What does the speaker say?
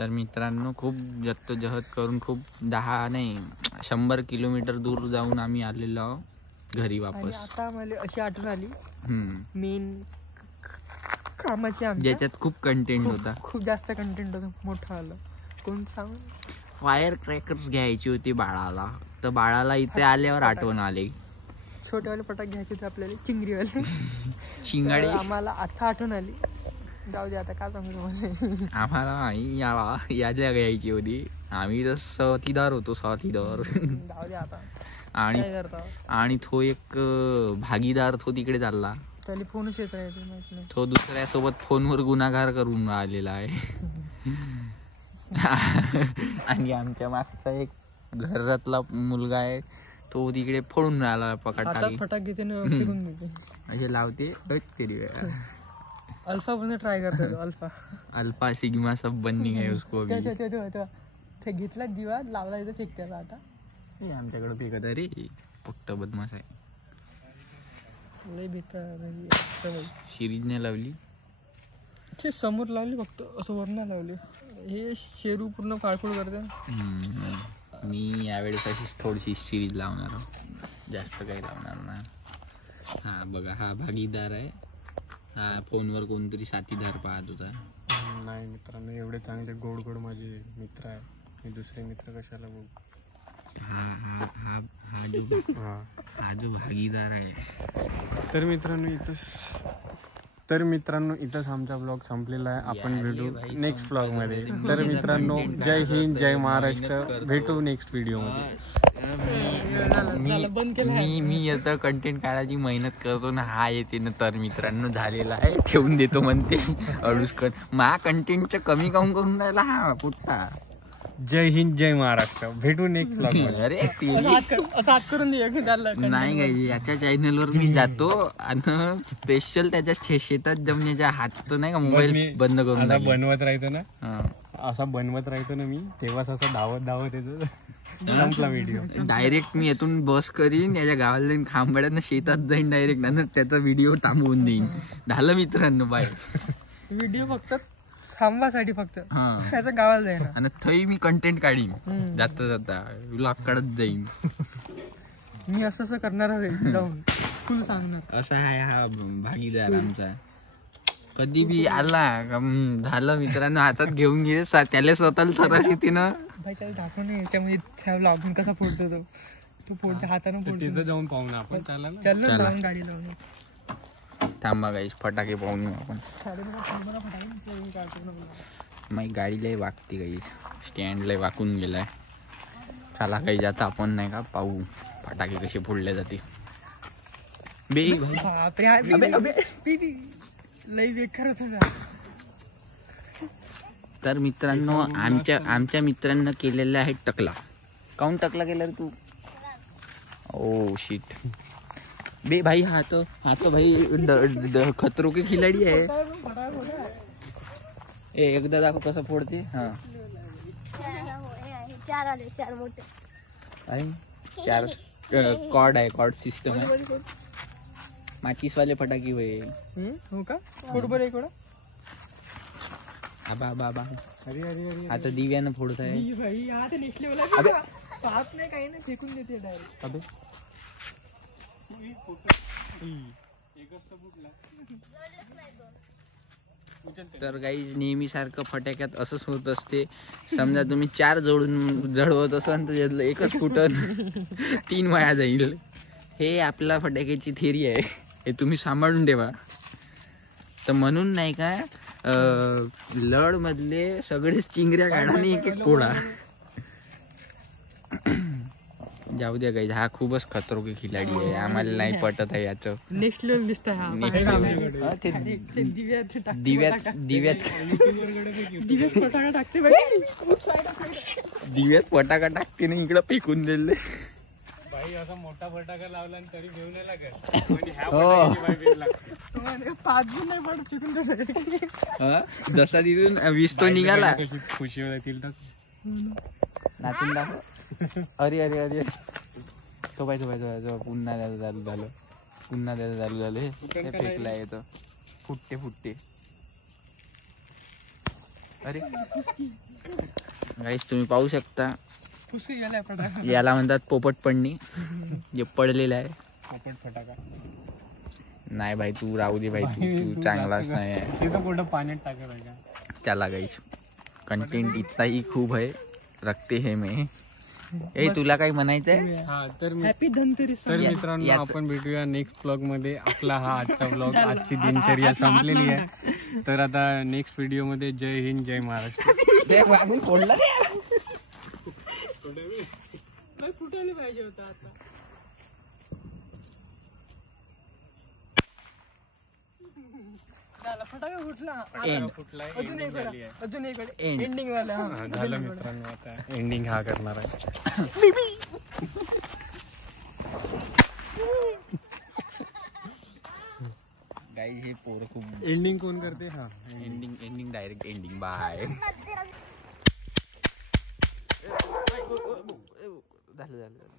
तर मित्रांनो खूप जद्दोजहद करून खूप 10 नाही 100 किलोमीटर दूर जाऊन आम्ही आलेलो आहोत घरी वापस. आता मला अशी आठवण आली मेन कामाची आमच्या, ज्याच्यात खूप कंटेंट होता, खूप जास्त कंटेंट होता, मोठं आलं. कोण सांग, फायर क्रॅकर्स घ्यायची होती बाळाला. तर बाळाला इथे आल्यावर आठवण आली छोटेवाले पटाक घ्यायचे होते आपल्याला, चिंगरीवाले शिंगाडी. आम्हाला आता आठवण आली. जाऊ दे आता काय सांगू तुम्हाला. आम्हाला याच्या घ्यायची होती. आम्ही तर साथीदार होतो, साथीदार. जाऊ दे आता. आणि तो एक भागीदार तो तिकडे चालला, त्याला फोनच येत नाही, तो दुसऱ्यासोबत फोनवर गुन्हागार करून राहिलेला आहे. आणि आमच्या मागचा एक घरातला मुलगा आहे, तो तिकडे फोडून राहिला फटाक घेते असे लावते. अल्फा पण ट्राय करतो. अल्फा सिग्मा सब बननी है उसको अभी. ते घेतला दिवा लावला इथं फेकत्याला. आता आमच्याकडे फेकत आहे रे, फक्त बदमाश आहे. लय भेटता शिरीजने लावली, ते समोर लावली, फक्त असं वर नाही लावली. हे शेरू पूर्ण काळखोड करते. मी यावेळेस अशीच थोडीशी सिरीज लावणार आहोत, जास्त काही लावणार नाही. हा बघा, हा भागीदार आहे. हा फोनवर कोणतरी साथीदार पाहत होता. नाही मित्रांनो, एवढे चांगले गोड गोड माझे मित्र आहे, मी दुसरे मित्र कशाला बघू. हा जो भागीदार आहे. तर मित्रांनो इथंच आमचा ब्लॉग संपलेला आहे. आपण भेटू नेक्स्ट ब्लॉग मध्ये. तर मित्रांनो, जय हिंद, जय महाराष्ट्र. भेटू नेक्स्ट व्हिडिओ मध्ये. मी आता कंटेंट काढायची मेहनत करतो ना, हा येते ना. तर मित्रांनो झालेला आहे, ठेवून देतो म्हणते अडुसकन. मा कंटेंटच्या कमी काऊन करून राहिला हा कुठला. जय हिंद, जय महाराष्ट्र. भेटू नेक्स्ट ब्लॉग मध्ये. अरे करून नाही काय, याच्या चॅनलवर मी जातो आणि स्पेशल त्याच्या शेतात जमण्याच्या हात नाही का मोबाईल बंद करून बनवत राहतो ना, असा बनवत राहतो ना मी, तेव्हाच असं धावत येतो. संपला व्हिडिओ. डायरेक्ट मी यातून बस करीन, याच्या गावाला जाईन, खांबाड्यानं शेतात जाईन डायरेक्ट, नंतर त्याचा व्हिडिओ थांबवून देईन. झालं मित्रांनो, बाय. व्हिडिओ फक्त थांबासाठी, फक्त त्याच्या गावाला जाईन आणि थई मी कंटेंट काढीन, जाता जाता व्लॉग काढत जाईन. मी असं करणार आहे, जाऊन फुल सांगणार. असा आहे हा भागीदार आमचा. कधी बी आला झालं मित्रांनो, हातात घेऊन घे, त्याला स्वतःला सरस येते ना. त्याला दाखवून याच्यामध्ये ठेवला आपण कसा फोडतो तो फोडतो हाताने फोडतो. जाऊन पाहू ना आपण. चला गाडी लावून. थांबा गाईस, फटाके पाहून आपण. माझी गाडी लय वागते गाईस, स्टँड लय वाकून गेलाय. चला काही जाता आपण नाही का पाहू फटाके कसे फोडले जाते. लय बेकार होता. तर मित्रांनो, आमच्या मित्रांना केलेला आहे टकला. काऊन टकला केला रे तू? ओ शिट बे भाई, हा तो भाई खतरों के खिलाडी आहे. एकदा दाखव कसं फोडते. हा चार कॉर्ड आहे, कॉर्ड सिस्टम आहे. माचीस वाले फटाके वय. हो का? बरोबर आहे. आबा आता दिव्यानं फोडत आहे. काही नाही, फेकून देते डायरेक्ट. अबे तर काही नेहमी सारखं फटाक्यात असंच होत असते. समजा तुम्ही 4 जोडून जळवत असाल तर त्यातलं एकच फुटत 3 वाया जाईल. हे आपला फटाक्याची थिअरी आहे, हे तुम्ही सांभाळून ठेवा. तर म्हणून नाही का, लड मधले सगळेच चिंगऱ्या काढाने एक फोडा. जाऊ द्या गाईज, हा खूपच खतरो के खिलाडी आहे. आम्हाला नाही पटत आहे याचं. नेक्स्ट लेवल दिसत दिव्यात फटाका टाकते ना, इकडं फेकून दिले. असा मोठा फटाका लावला तरी घेऊन जसा तिथून 20 तो निघाला. खुशी होतील नाचून दाखव. अरे तो पाहिजे पुन्हा त्याचं चालू झालं. हे फेकला येतं, फुटते. अरे गाईस तुम्ही पाहू शकता खुशी गेलाय फटाका. याला म्हणतात पोपट पडणी, जे पडलेलं आहे. पोपट फटाका. नाही भाई तू राहू दे भाई, तू चांगलाच नाही आहे. तिथं कुठं पाण्यात टाकत आहे का? त्याला गाईस कंटेंट इतका ही खूप आहे, रखते हे मी. ए तुला काही म्हणायचंय? हा तर हॅपी धनतेरस. तर मित्रांनो आपण भेटूया नेक्स्ट ब्लॉग मध्ये. आपला हा आजचा ब्लॉग, आजची दिनचर्या संपलेली आहे. तर आता नेक्स्ट व्हिडिओ मध्ये जय हिंद जय महाराष्ट्र. मागून फोडला फुटायला पाहिजे होता आता. झाला फटाका फुटला. अजून एक वेळा, अजून एक वेळा. End. एंडिंग झाला. हा, झालं मित्रांनो, आता एंडिंग हा करणार आहे. गाईस हे पोरं खूप एंडिंग कोण करते? हा एंडिंग डायरेक्ट एंडिंग. बाय. झालं.